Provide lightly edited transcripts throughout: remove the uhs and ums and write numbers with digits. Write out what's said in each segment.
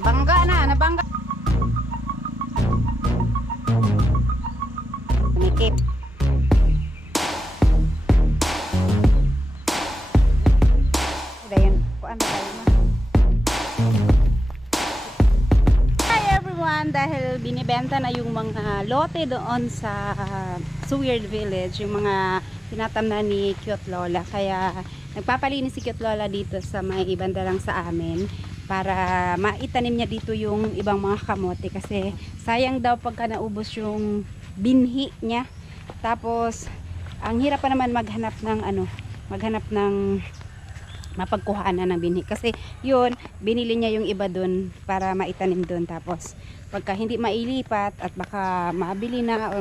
Bangga na, nabangga. Tunikip. Dayon, kuan ba tayo mo? Hi everyone, dahil binibenta na yung mga lote doon sa Seward Village, yung mga tinatamnan ni Cute Lola. Kaya nagpapalinis si Cute Lola dito sa may banda lang sa amin para maitanim niya dito yung ibang mga kamote kasi sayang daw pagka naubos yung binhi niya. Tapos ang hirap pa naman maghanap ng mapagkuhanan ng binhi kasi yun, binili niya yung iba dun para maitanim dun. Tapos pagka hindi mailipat at baka mabili na o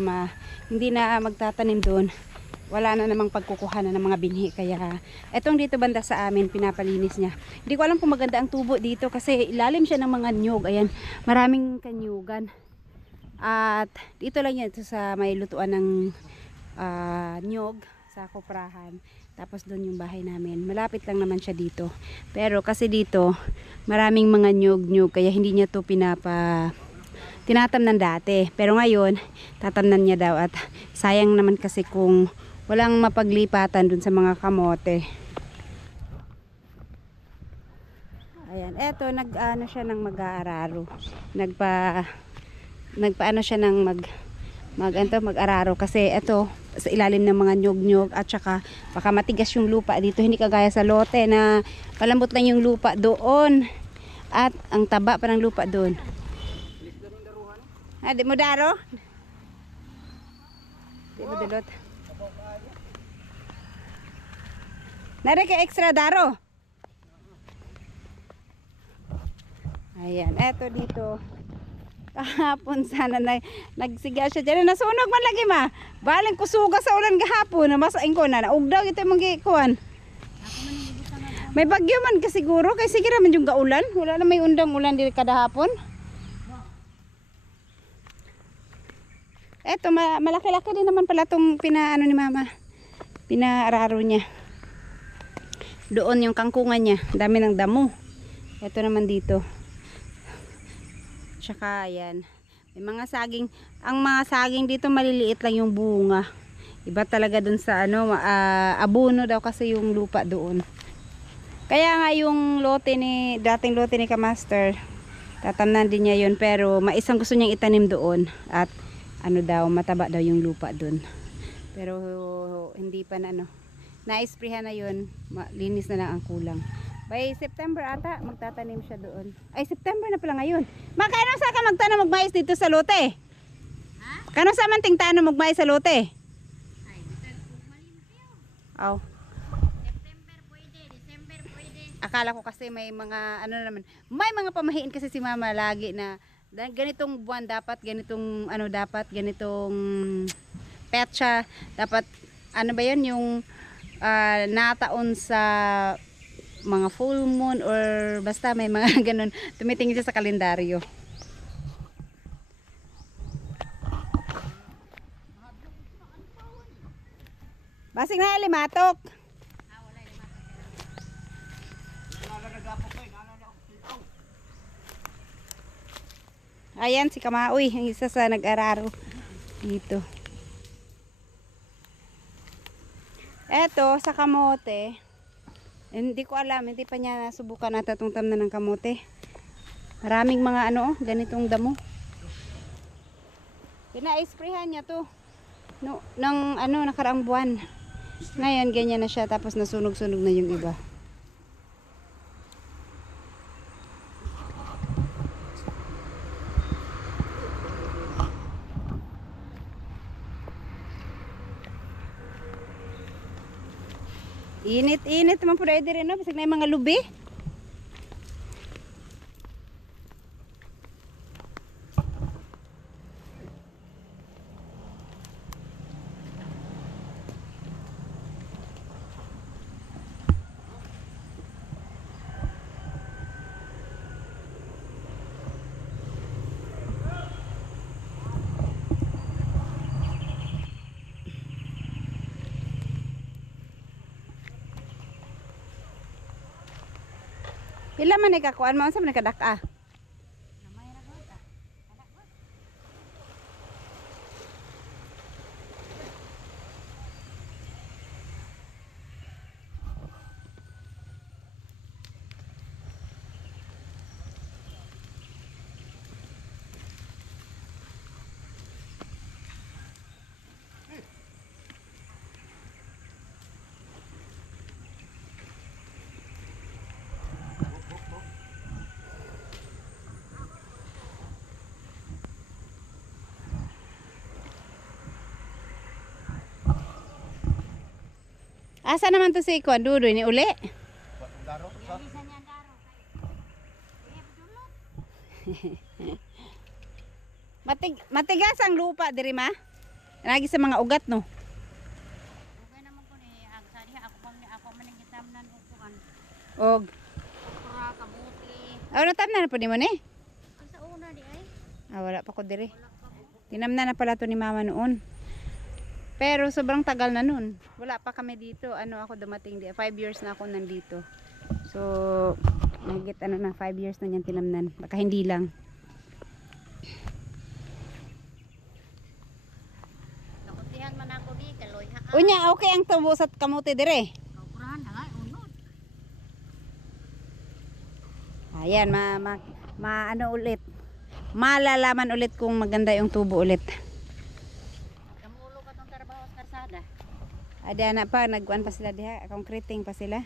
hindi na magtatanim dun, wala na namang pagkukuhanan ng mga binhi. Kaya etong dito banda sa amin pinapalinis niya. Hindi ko alam kung maganda ang tubo dito kasi ilalim siya ng mga nyug. Ayan, maraming kanyugan. At dito lang yan, ito sa may lutuan ng nyug sa kuprahan. Tapos doon yung bahay namin. Malapit lang naman siya dito. Pero kasi dito maraming mga nyug kaya hindi niya to tinatamnan dati. Pero ngayon tatamnan niya daw at sayang naman kasi kung walang mapaglipatan dun sa mga kamote. Ayan, eto nag-ano siya ng mag-aararo. Nagpaano siya ng mag-araro kasi eto sa ilalim ng mga nyug at saka baka matigas yung lupa dito, hindi kagaya sa lote na palambot lang yung lupa doon at ang taba pa ng lupa doon. Di mo daro? Di mo dulot? Nari ka extra daro. Ayan, eto dito. Kahapon sana nagsiga siya dyan. Nasunog man lagi ma. Baling kusuga sa ulan gahapon. Namasain ko na. Naugdaw ito yung mga ikuan. May bagyo man ka siguro. Kaya sige naman yung gaulan. Wala na may undang ulan dito kada hapon. Eto, malaki-laki din naman pala itong pinaano ni mama. Pinaararo niya. Doon yung kangkungan niya. Dami ng damo. Ito naman dito. Tsaka ayan. May mga saging. Ang mga saging dito maliliit lang yung bunga. Iba talaga dun sa abono daw kasi yung lupa doon. Kaya nga yung dating lote ni Kamaster, tatamnan din niya yun. Pero maisang gusto niyang itanim doon. At mataba daw yung lupa doon. Pero hindi pa na-sprayhan na yun, linis na lang ang kulang. By September ata magtatanim siya doon. Ay, September na pala ngayon. Kano sa ka magtanong magmais dito sa lote? Ha? Kano sa man tingtano magmais sa lote? Ay, September pwede, December pwede. Akala ko kasi may mga may mga pamahiin kasi si mama lagi na ganitong buwan dapat ganitong petsa dapat ba yun yung nataon sa mga full moon or basta may mga ganun, tumitingin siya sa kalendaryo. Basig na limatok. Ayan si Kamaoy, ang isa sa nag-araro dito. Eto sa kamote, hindi ko alam, hindi pa niya nasubukan at itong tamnan ng kamote. Maraming mga ganitong damo. Pina-sprayhan niya to nakaraang buwan. Ngayon ganyan na siya, tapos nasunog-sunog na yung iba. Init naman po rin no? Bisag na yung mga lubi. Pila man ikakuan mo sa man kadaka. Asa naman to si Kwan Dudoy ni uli? Daro, sa? Matigas ang lupa diri ma. Lagi sa mga ugat no. Okay naman ko ni agsa diha ako bang ako man ang gitamnan og kuan. Og Okra, kamuti. aw natamnan na po ni mo ni. Ang sa una di ay. Wala pa ko diri. Wala pa mo. Tinamnan na pala to ni mama noon. Pero sobrang tagal na nun. Wala pa kami dito. Ano ako dumating di. 5 years na ako nandito. So, nagit ano na 5 years na niyan tinamnan. Baka hindi lang. Nakutihan man ako di kaloy ha. Unya, okay ang tubo sa kamote dire. Okrahan na nga unod. Ayan, ano ulit. Malalaman ulit kung maganda yung tubo ulit. Kamulo ka tong trabaho sa karsada. Ada na pa, nagkuan pa sila diha. Concreting pa sila.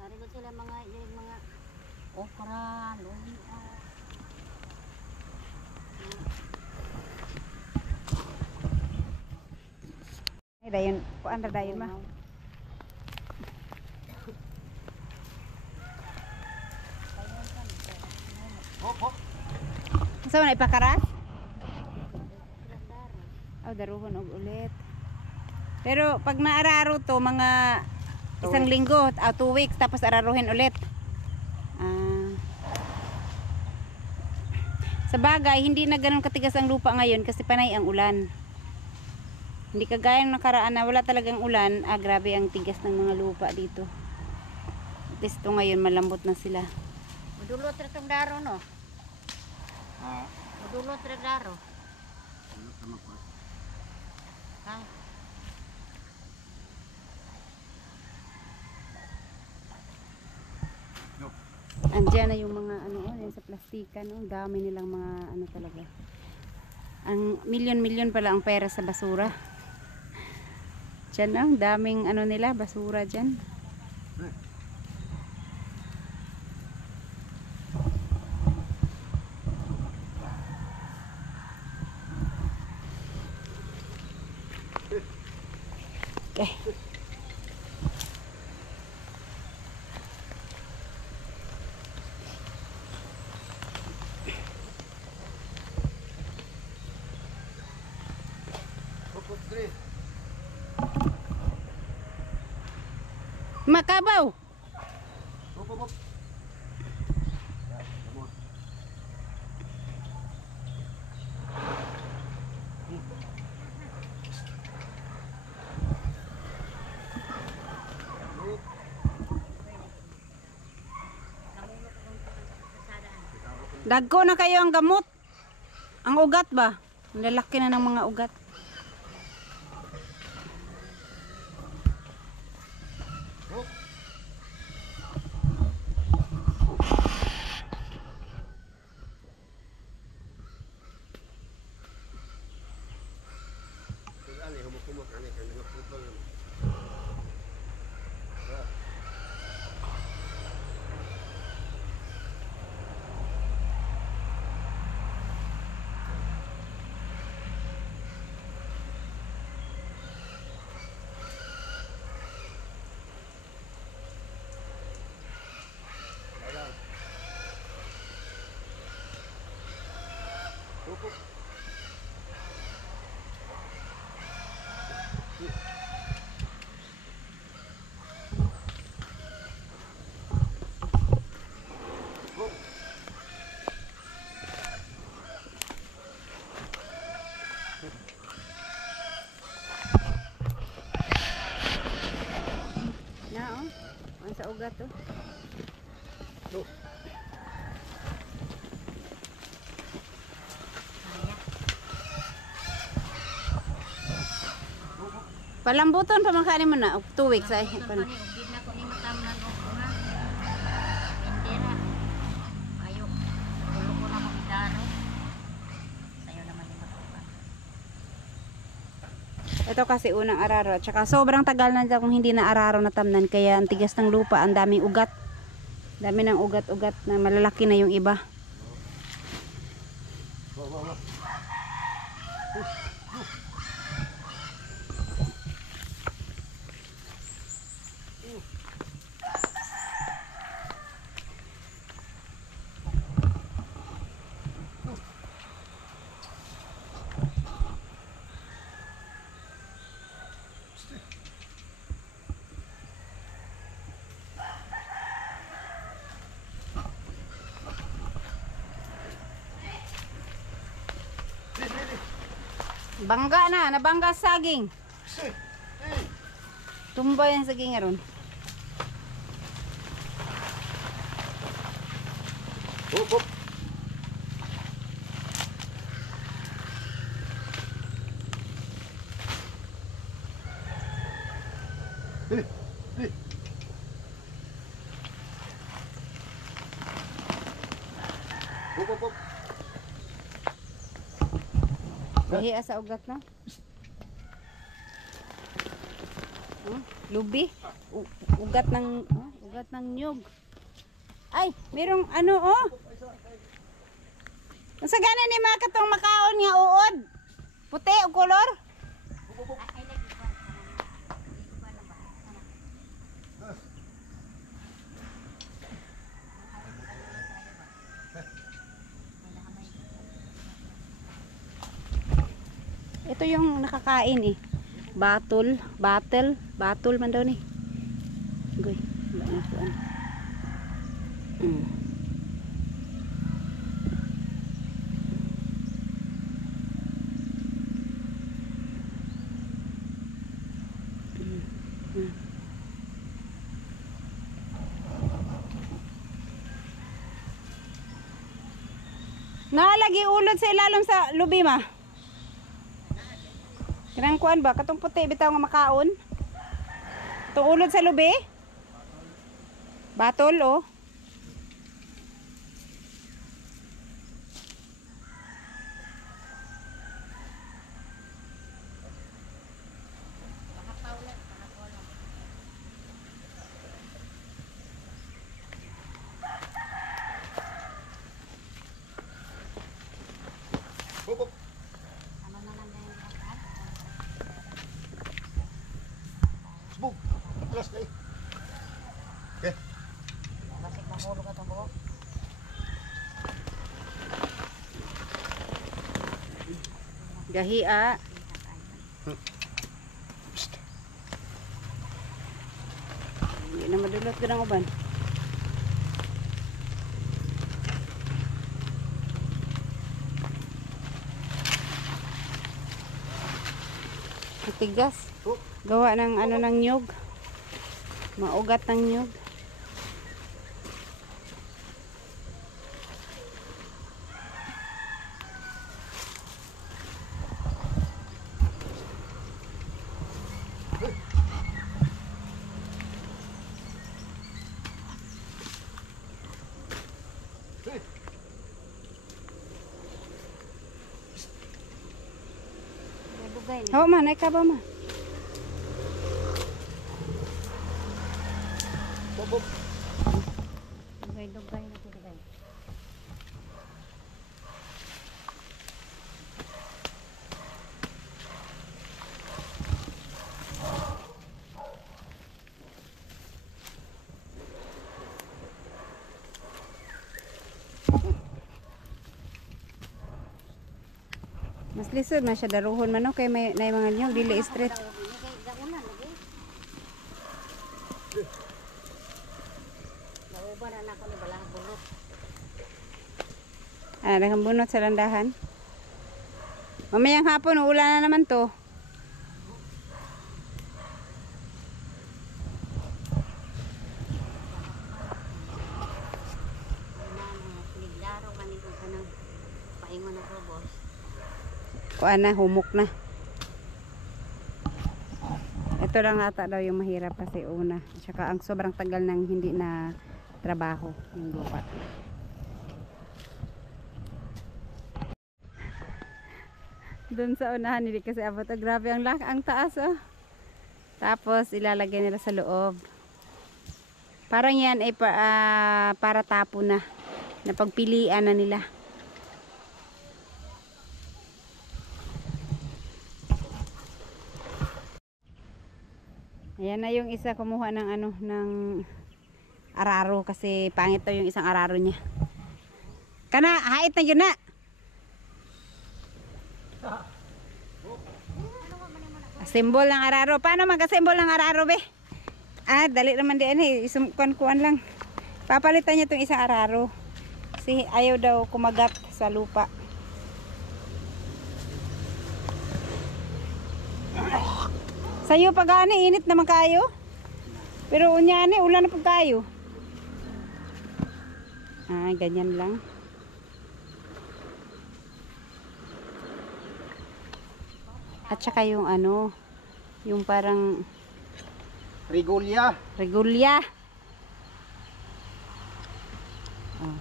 Ari ko sila mga yung mga okra, luya. Ay, dayon. Kuan ra dayon ma. Hop, hop. So, na ipakaras? Daruhon og ulit. Pero pag naararo to mga isang linggo, 2 weeks tapos araruhin ulit. Sa bagay, hindi na ganun katigas ang lupa ngayon kasi panay ang ulan. Hindi kagaya ng nakaraan na wala talagang ulan. Grabe ang tigas ng mga lupa dito. At least ito ngayon malambot na sila. Modulot ra tong daro no. Ha? Modulot ra daro. Ano tama ko? Ha. No. Andiyan na yung mga ano, yan sa plastika, no? Dami nilang mga ano talaga. Ang milyon-milyon pala ang pera sa basura. Diyan ang daming ano nila, basura diyan. Okay. Hop, hop, dre. Makabaw. Hop, hop, hop. Ya, come on. Hop. Kamulo ko tong karsada. Dagko na kayo ang gamot. Ang ugat ba? Ang lalaki na ng mga ugat. Hop. Ani humok-humok ani kan nang putol. Hop, hop. Hop. Na oh. Ang sa ugat to. Hop. Palambuton pa man kanin mo na. 2 weeks ay. Sa kani ubid na ko ni matamnan og kuha. Hindi ra. Ayo. Tulo ko na mo daro. Sayo naman ni matupa. Ito kasi unang araro. Tsaka sobrang tagal na dyan kung hindi na araro na tamnan. Kaya ang tigas ng lupa, ang daming ugat. Dami ng ugat-ugat na malalaki na yung iba. Hop, hop, hop. Bangga na, nabangga sa saging. Hey! Hey! Tumbay ang saging nga ron. Hop, hop. Hey! Hey! Hop, hop, hop. Lahi sa ugat na. Lubi. Ugat ng nyug. Ay, merong ano oh. Ang sagana ni mga katong makaon nga uod. Puti o kolor. Ay, nag-iwan. Nag-iwan na ba? Ito yung nakakain eh. Battle man daw ni. Goy, wala na po ano. Nalagi ulod sa ilalom sa lubi ma. Kanang kuan ba? Katong puti bitaw nga makaon. Itong ulod sa lubi. Batol oh. Hop, hop. Ano na lang yung lahat? Subog. Atlas na eh. Okay. Basig mahulog ka itong buhok. Gahia. Psst. Hindi na madulot ka ng uban. Matigas. Oh. Gawa ng ano ng nyug. Maugat ng nyug. Hey! Dugay na. Hawa ma, naik ka ba ma? Hop, hop. Dugay na dugay. Mas lisod man siya daruhon man no kay may nay mga nyug dili straight. Daunan lagi. Nauban na ako ni balang bulot. Ah, daghang bunot sa landahan. Mamayang hapon ulan na naman to. Piniglaro ka ni kung kanang paingon na robos. Kuan na humok na. Ito lang ata daw yung mahirap kasi una. Tsaka ang sobrang tagal nang hindi na trabaho yung lupa. Doon sa unahan hindi kasi abot. Grabe ang taas oh. Tapos ilalagay nila sa loob. Parang yan ay para tapo na. Napagpilian na nila. Ayan na yung isa kumuha ng ano ng araro kasi pangit to yung isang araro niya. Kana hait na yun na. Symbol ng araro. Paano magka-symbol ng araro be? Ah, dali naman din eh. Isumkuan-kuan lang. Papalitan niya tong isang araro. Kasi ayaw daw kumagat sa lupa. Sa'yo pag ani, init naman kayo. Pero unya ani, ulan na pag kayo. Ah, ganyan lang. At saka yung ano, yung parang Rigolya. regulya. Oh.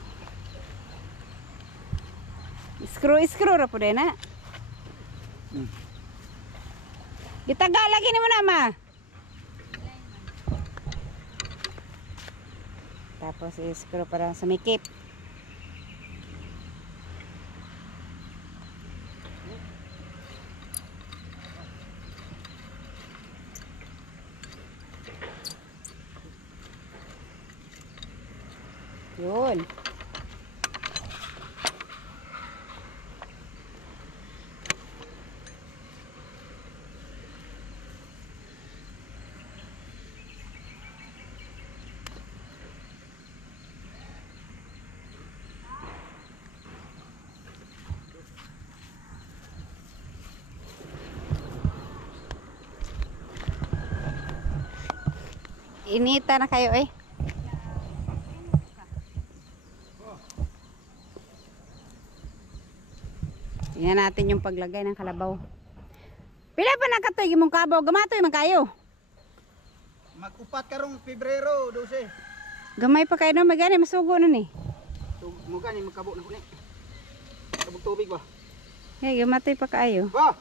Screw ra po din na. Gitaga lagi ni mo na ma. Tapos screw para sa mikip. Yun. Inita na kayo eh. Tingnan natin yung paglagay ng kalabaw. Pila pa nakatoy imong kabaw, gamatoy man kayo. Mag-upat karong Pebrero 12. Gamay pa kayo no, magani masugo nun eh. So, mo gani magkabo na kuni. Kabog tubig ba? Hey, gamatoy pa kayo. Ba.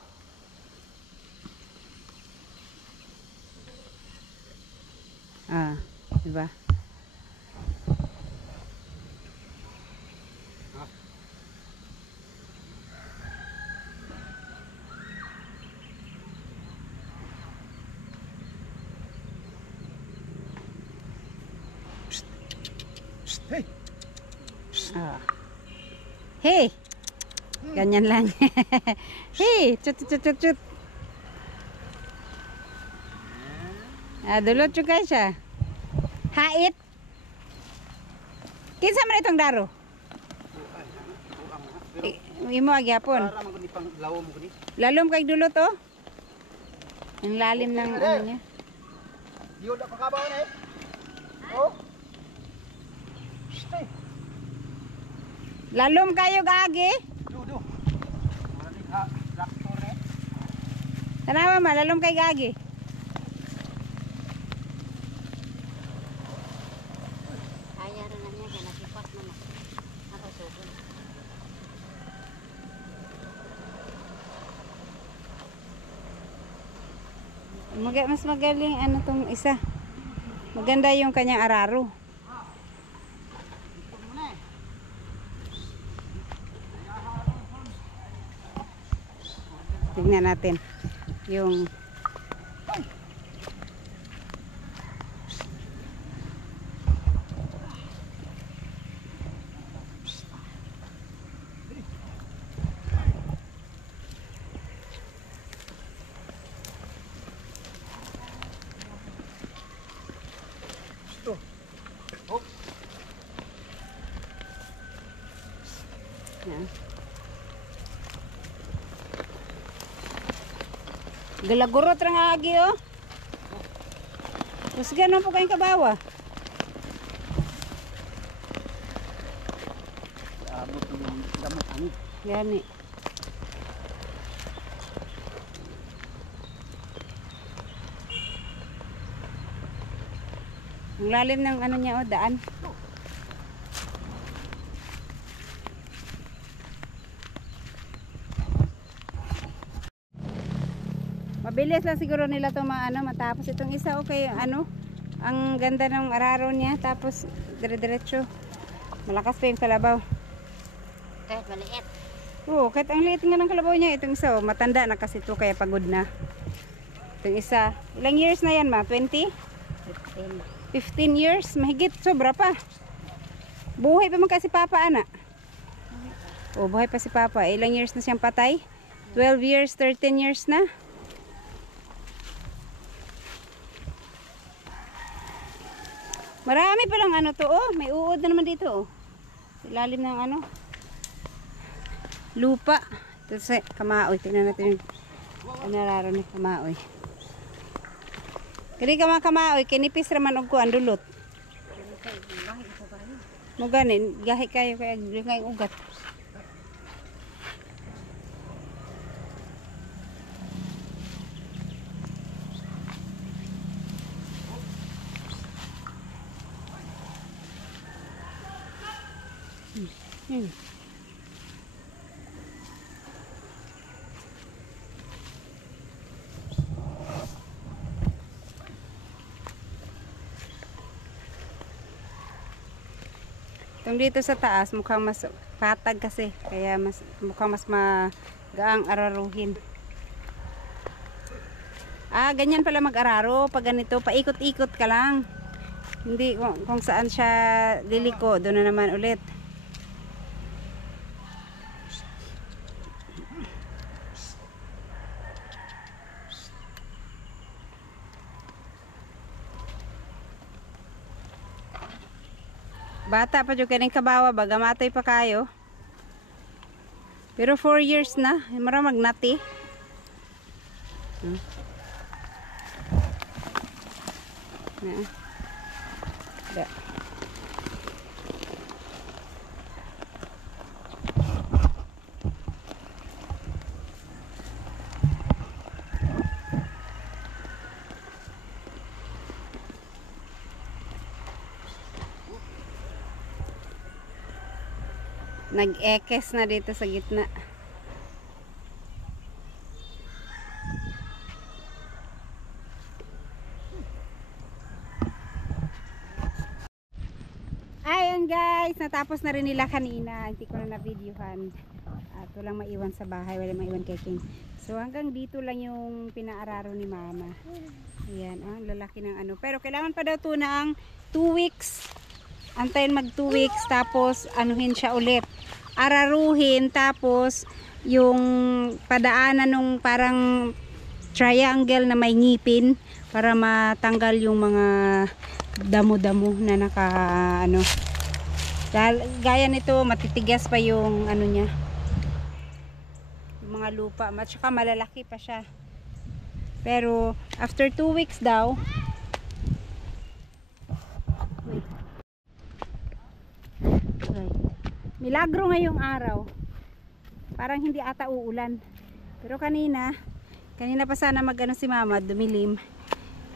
Ah, diba? Hey. Ah. Hey. Ganyan lang. Hey, chut chut chut chut. Ah, dulot yung guys siya. Hait. Kinsa man itong daro? Imo agyapon. Para man pang lawo mo kuni. Lalom kay dulot oh. Ang lalim ng ano niya. Diyo da pakabaw na eh. Oh. Stay. Lalom kayo gagi. Do. Mali ha, traktor eh. Tanawa ma, lalom kay gagi. Kaya rin na niya, nasipat mo na. Ako sugon. Mas magaling ano tong isa. Maganda yung kanyang araro. Tingnan natin yung yan. Galagurot rang agi oh. Mas ganon po kayong kabawa. Abot ng gamot ani. Gani. Ang lalim ng ano niya oh, daan. Mabilis lang siguro nila to matapos itong isa okay ano ang ganda ng araro niya tapos dire-diretso malakas pa yung kalabaw. Kahit maliit. Oo, kahit ang liit nga ng kalabaw niya itong isa matanda na kasi ito kaya pagod na. Itong isa ilang years na yan ma? 20? 15 years mahigit sobra pa. Buhay pa man kasi papa ana. Oh, buhay pa si papa. Ilang years na siyang patay? 12 years, 13 years na. Marami palang ano to oh, may uod na naman dito oh. Ilalim ng ano lupa. Ito sa kamaoy, tingnan natin yung nararo ni kamaoy. Dili ka makamaoy, kinipis raman og kuan dulot. Mo gani, gahi kayo kay ngay ugat. Itong dito sa taas, mukhang mas patag kasi. Kaya mukhang mas magaang araruhin. Ganyan pala mag-araro. Pag ganito, paikot-ikot ka lang. Hindi kung saan siya liliko, doon na naman ulit. Bata pa dyan kaning kabawa ba, gamatay pa kayo. Pero 4 years na, maramag nati. Da. Nag-ekes na dito sa gitna. Ayan guys, natapos na rin nila kanina. Hindi ko na na-videohan. At walang maiwan sa bahay, walang maiwan kay King. So hanggang dito lang yung pinaararo ni Mama. Ayan, lalaki ng ano. Pero kailangan pa daw to ng 2 weeks. Antayin mag 2 weeks, tapos anuhin siya ulit. Araruhin, tapos yung padaanan nung parang triangle na may ngipin para matanggal yung mga damo-damo na naka ano. Gaya nito, matitigas pa yung ano niya. Yung mga lupa, at saka malalaki pa siya. Pero after 2 weeks daw, milagro ngayong araw. Parang hindi ata uulan. Pero kanina pa sana magano si Mama, dumilim.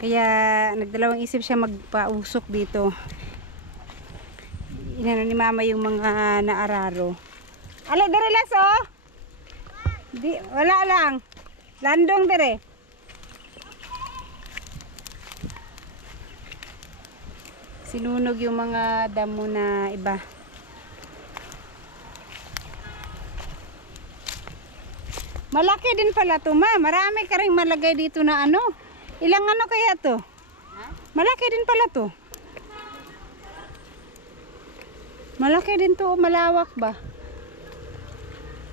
Kaya nagdalawang isip siya magpausok dito. Inano ni Mama yung mga naararo. Ale, dere laso? Di, wala lang. Landong dere. Sinunog yung mga damo na iba. Malaki din pala to, Ma. Marami ka rin malagay dito na ano. Ilang ano kaya to? Malaki din pala to. Malaki din to, malawak ba?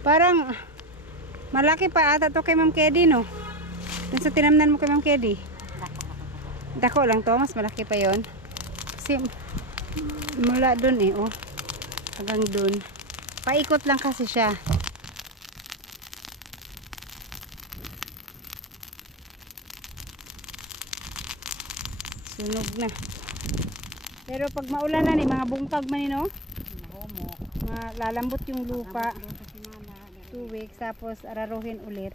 Parang malaki pa ata to kay Ma'am Kedy, no? Dun sa tinamnan mo kay Ma'am Kedy. Dako lang to, mas malaki pa yon. Kasi mula dun eh, oh. Hanggang dun. Paikot lang kasi siya. Sunog na. Pero pag maulan na ni, mga bungkag man no? Lalambot yung lupa. 2 weeks, tapos araruhin ulit.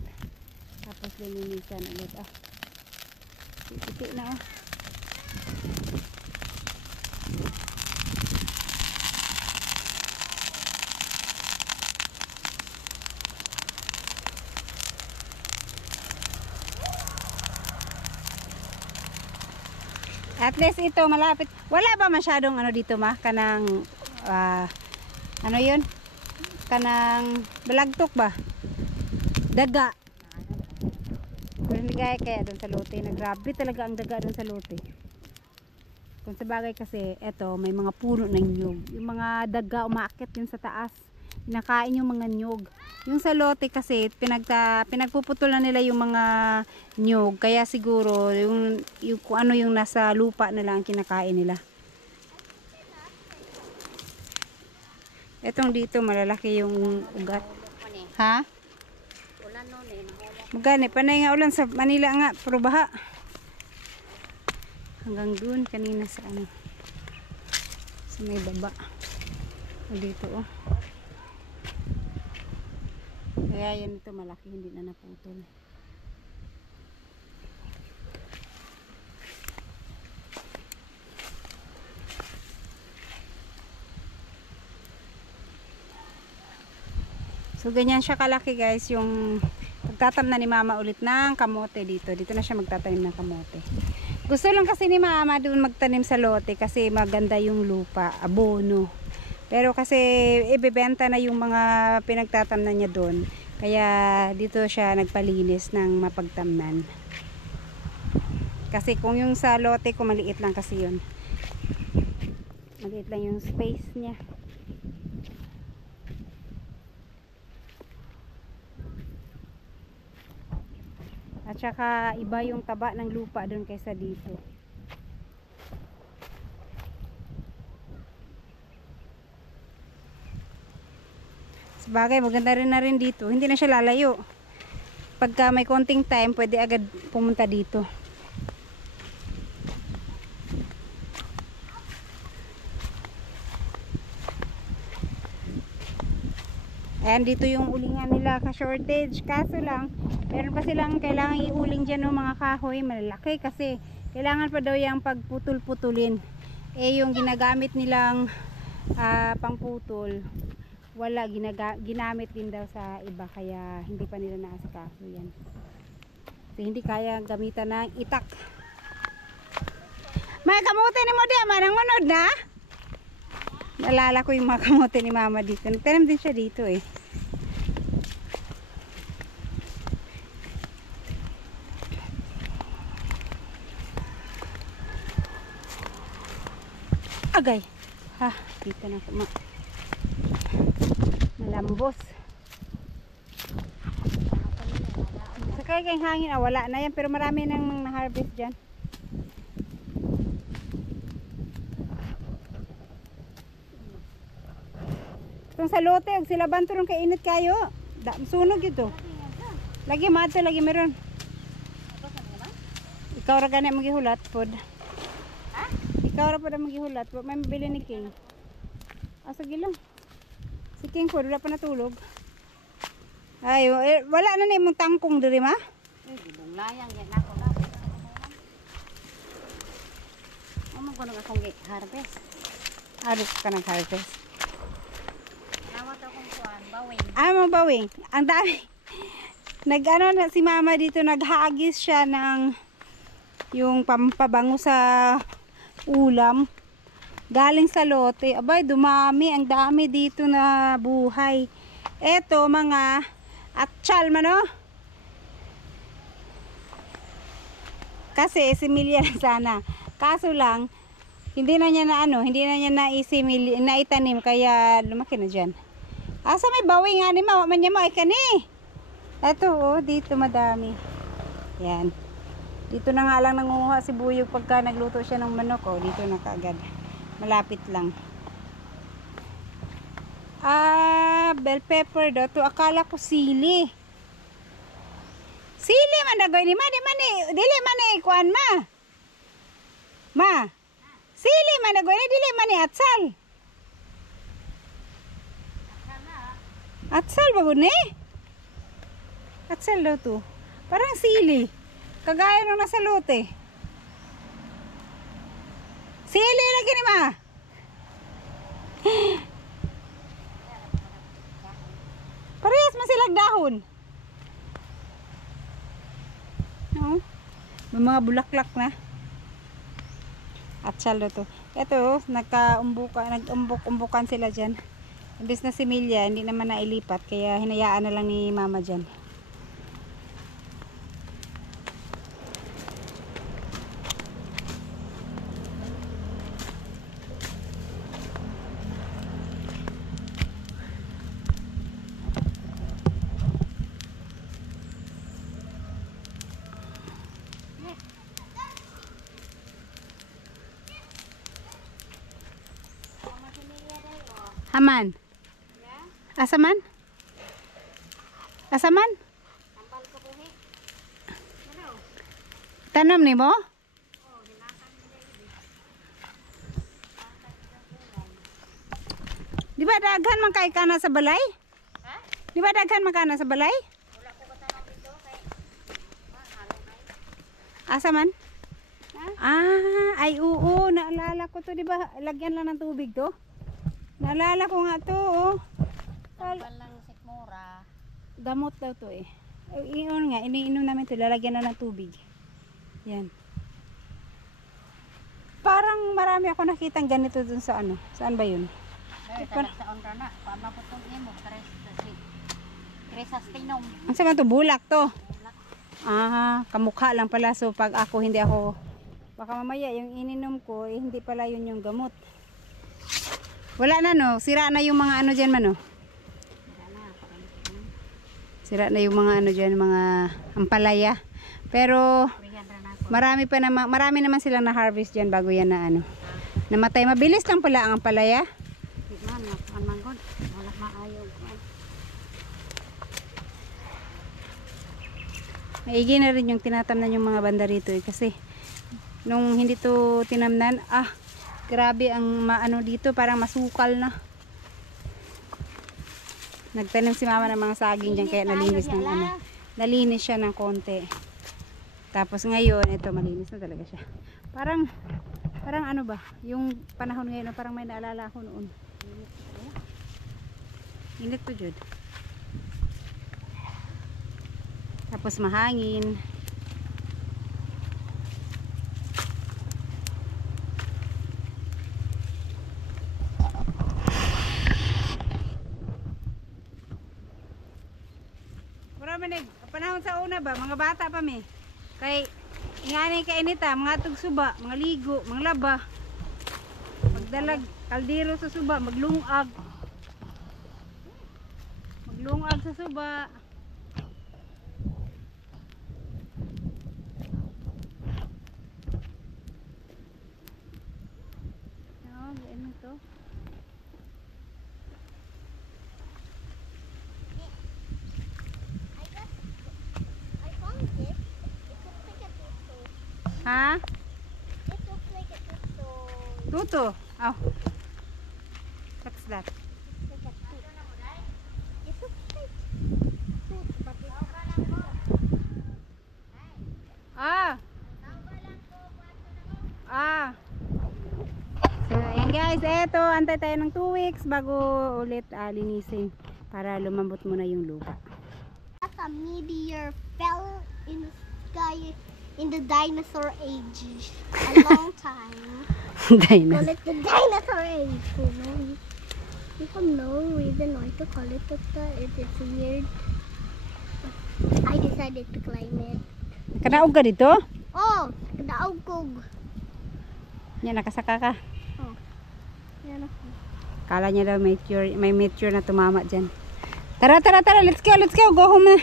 Tapos lilinisan ulit. Titi na At least ito malapit. Wala ba masyadong ano dito, Ma? Kanang ano 'yun? Kanang balagtok ba? Daga. Hindi kaya doon sa lote. Nagrabe talaga ang daga doon sa lote. Kung sa bagay kasi, eto may mga puno ng nyug. Yung mga daga umaakit yun sa taas. Pinakain yung mga nyug. Yung sa lote kasi pinagpuputulan nila yung mga nyug, kaya siguro yung kung ano yung nasa lupa na lang kinakain nila. Etong dito malalaki yung ugat. Ha? Ulan noon eh. Magani panay nga ulan sa Manila nga, pero baha. Hanggang dun kanina sa ano. Sa may baba. O dito oh. Kaya yan ito malaki, hindi na naputol. So ganyan siya kalaki guys, yung pagtatamnan ni mama ulit ng kamote dito. Dito na siya magtatanim ng kamote. Gusto lang kasi ni mama doon magtanim sa lote kasi maganda yung lupa, abono. Pero kasi ibebenta na yung mga pinagtatamnan niya doon. Kaya dito siya nagpalinis ng mapagtamnan. Kasi kung yung sa lote ko maliit lang kasi yun. Maliit lang yung space niya. At saka iba yung taba ng lupa doon kaysa dito. Sabagay, maganda rin na rin dito. Hindi na siya lalayo. Pagka may konting time, pwede agad pumunta dito. Ayan, dito yung ulingan nila ka-shortage. Kaso lang, meron pa silang kailangan iuling dyan ng mga kahoy. Malalaki kasi kailangan pa daw yung pagputol-putulin. Eh, yung ginagamit nilang pangputol, wala, ginamit din daw sa iba. Kaya hindi pa nila naasikaso yan. Kasi hindi kaya gamitan ng itak. May kamote ni mo diyan, manang manod na? Naalala ko yung mga kamote ni mama dito. Nagtanim din siya dito eh. Agay. Ha, dito na ako malambos. Sakay kayong hangin, wala na yan. Pero marami nang na-harvest dyan. Itong sa lote, og sila banto ron kay init kayo. Sunog ito. Lagi madto, lagi meron. Ikaw ra gani magihulat pod. Ha? Ikaw ra pod magihulat, wa may mabili ni King. Asa gilang. Si King pod wala pa natulog. Ay, wala na ni imong tangkong diri ma? Gibong layang yan ako na. Amo ko nang akong harvest. Aris ka nag-harvest. Bawing. Mga bawing. Ang dami. Nag-ano na si mama dito, naghagis siya ng yung pampabango sa ulam. Galing sa lote. Abay, dumami. Ang dami dito na buhay. Eto, mga atchal man, no? Kasi similya lang sana. Kaso lang, hindi na niya naitanim, kaya lumaki na dyan. Asa may bawi nga ni ma, man niya mo ay kani. Eto oh, dito madami. Yan. Dito na nga lang nangunguha si Buyog pagka nagluto siya ng manok. Oh, dito na kaagad. Malapit lang. Bell pepper daw. To akala ko sili. Sili man dagoy ni ma, dili man ni kuan ma. Ma. Sili man dagoy ni dili man ni atsal. Atsal ba gud ni? Atsal daw to. Parang sili. Kagaya nung nasa lote. Sili lagi ni ma. Parehas man silang dahon. No? May mga bulaklak na. Atsal daw to. Ito, nag-umbok-umbukan sila dyan. Imbes na similya, hindi naman nailipat, kaya hinayaan na lang ni mama dyan. Haman. Asaman? Asaman? Tambal ko buhi. Tanam ni mo? Oh, hinakan din. Di ba daghan man kay kana sa balay? Ha? Di ba daghan man kana sa balay? Wala ko katanong dito kay mahalo kay. Asa man? Ah, ay oo, naalala ko to, di ba? Lagyan lang ng tubig to. Naalala ko nga to, oh. Tambal lang sikmura. Gamot daw to eh. Iyon nga, iniinom namin to, lalagyan na ng tubig. Yan. Parang marami ako nakitang ganito dun sa ano. Saan ba yun? Ay, tanak sa onra na. Paano po itong imo? Cresastinum. Ang saman to, bulak to. Bulak. Ah, kamukha lang pala. So pag ako, hindi ako, baka mamaya yung ininom ko, eh, hindi pala yun yung gamot. Wala na no, sira na yung mga ano dyan man no. Sira na yung mga ano dyan, mga ampalaya. Pero marami pa naman, marami naman silang na-harvest dyan bago yan na ano. Namatay, mabilis lang pala ang ampalaya. Di man, manggod. Wala maayo. Maigi na rin yung tinatamnan yung mga banda rito eh, kasi nung hindi to tinamnan, grabe ang maano dito, parang masukal na. Nagtanim si mama ng mga saging dyan, kaya nalinis ng ano. Nalinis siya ng konti. Tapos ngayon, ito malinis na talaga siya. Parang ano ba, yung panahon ngayon, parang may naalala ako noon. Init to Jud. Tapos mahangin. Manig, panahon sa una ba, mga bata pa mi. Kay ingani ka inita, mga tugsuba, mga ligo, mga laba. Magdalag kaldero sa suba, maglungag. Maglungag sa suba. No, ano to? Ha? It looks like a tuto. Tuto. Oh. What's that? Like a tooth. It looks like tooth, but it's Ah. Ah. So, ayan guys, eto, antay tayo ng 2 weeks bago ulit linisin para lumambot muna yung lupa. a meteor fell in the sky in the dinosaur age. A long time. Call it the dinosaur age. You have no reason why to call it that. It's weird. I decided to climb it. Kanaog ka dito? Oh, kadaog kog. Yan, nakasaka ka. Oh. Yan ako. Kala niya daw may meteor na tumama dyan. Tara, let's go, go home na.